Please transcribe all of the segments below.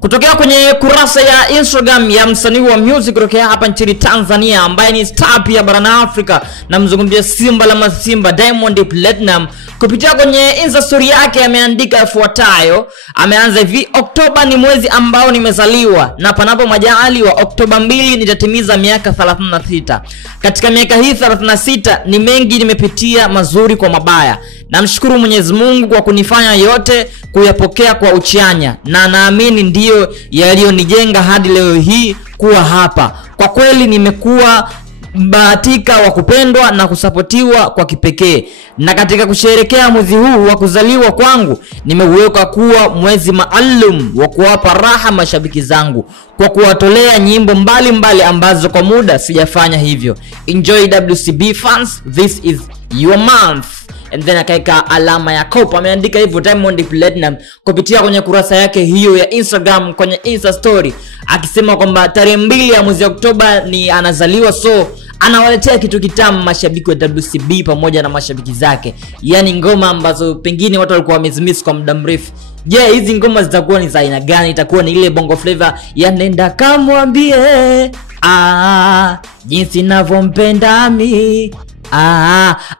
Kutokea kwenye kurasa ya Instagram ya msanii wa music kutokea hapa nchini Tanzania ambaye ni star pia barani Afrika, na mzungumzia Simba la Masimba Diamond Platnumz, kupitia kwenye Insta story yake ameandika ifuatayo. Ameanza hivi: Oktoba ni mwezi ambao nimezaliwa, na panapo majaliwa Oktoba 2 nitatimiza miaka 36. Katika miaka hii 36 ni mengi nimepitia, mazuri kwa mabaya. Namshukuru Mwenyezi Mungu kwa kunifanya yote kuyapokea kwa uchanya, na naamini ndio yaliyonijenga hadi leo hii kuwa hapa. Kwa kweli nimekuwa bahatika wa kupendwa na kusapotiwa kwa kipekee, na katika kusherehekea mwezi huu wa kuzaliwa kwangu nimeuweka kuwa mwezi maalum wa kuwapa raha mashabiki zangu kwa kuwatolea nyimbo mbalimbali ambazo kwa muda sijafanya hivyo. Enjoy WCB fans, this is your month. And then akaeka alama ya kopa. Ameandika hivyo Diamond Platnumz kupitia kwenye kurasa yake hiyo ya Instagram kwenye Insta story, akisema kwamba tarehe 2 ya mwezi Oktoba ni anazaliwa, so anawaletea kitu kitamu mashabiki wa WCB pamoja na mashabiki zake. Yani ngoma ambazo pengine watu walikuwa wamezimiss kwa muda mrefu. Je, hizi ngoma zitakuwa ni za aina gani? Itakuwa ni ile bongo flavor ya nenda kamwambie jinsi ninavyompenda mimi,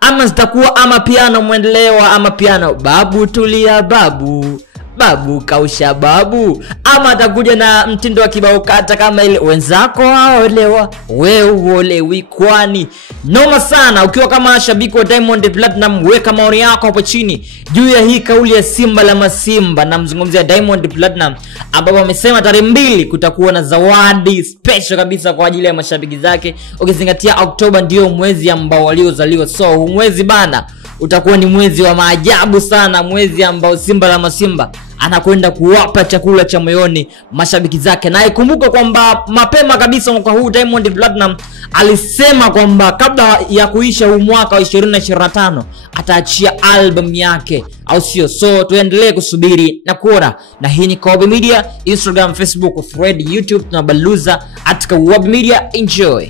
ama zitakuwa ama piano muendelewa, ama piano babu tulia babu, babu kausha babu, ama atakuja na mtindo wa kibao kata kama ile wenzako waolewa wewe uolewi kwani. Noma sana. Ukiwa kama shabiki wa Diamond Platnumz, weka maoni yako hapo chini juu ya hii kauli ya Simba la Masimba na mzungumzia Diamond Platnumz, ambapo amesema tarehe 2 kutakuwa na zawadi special kabisa kwa ajili ya mashabiki zake, ukizingatia Oktoba ndio mwezi ambao waliozaliwa. So mwezi bana utakuwa ni mwezi wa maajabu sana, mwezi ambao Simba la Masimba anakwenda kuwapa chakula cha moyoni mashabiki zake. Na ikumbuka kwamba mapema kabisa mwaka huu Diamond Platnumz alisema kwamba kabla ya kuisha huu mwaka wa 2025 ataachia album yake, au sio? So tuendelee kusubiri na kuona. Na hii ni Kobe Media, Instagram, Facebook, Thread, YouTube, tunabaluza @Kobe Media. Enjoy.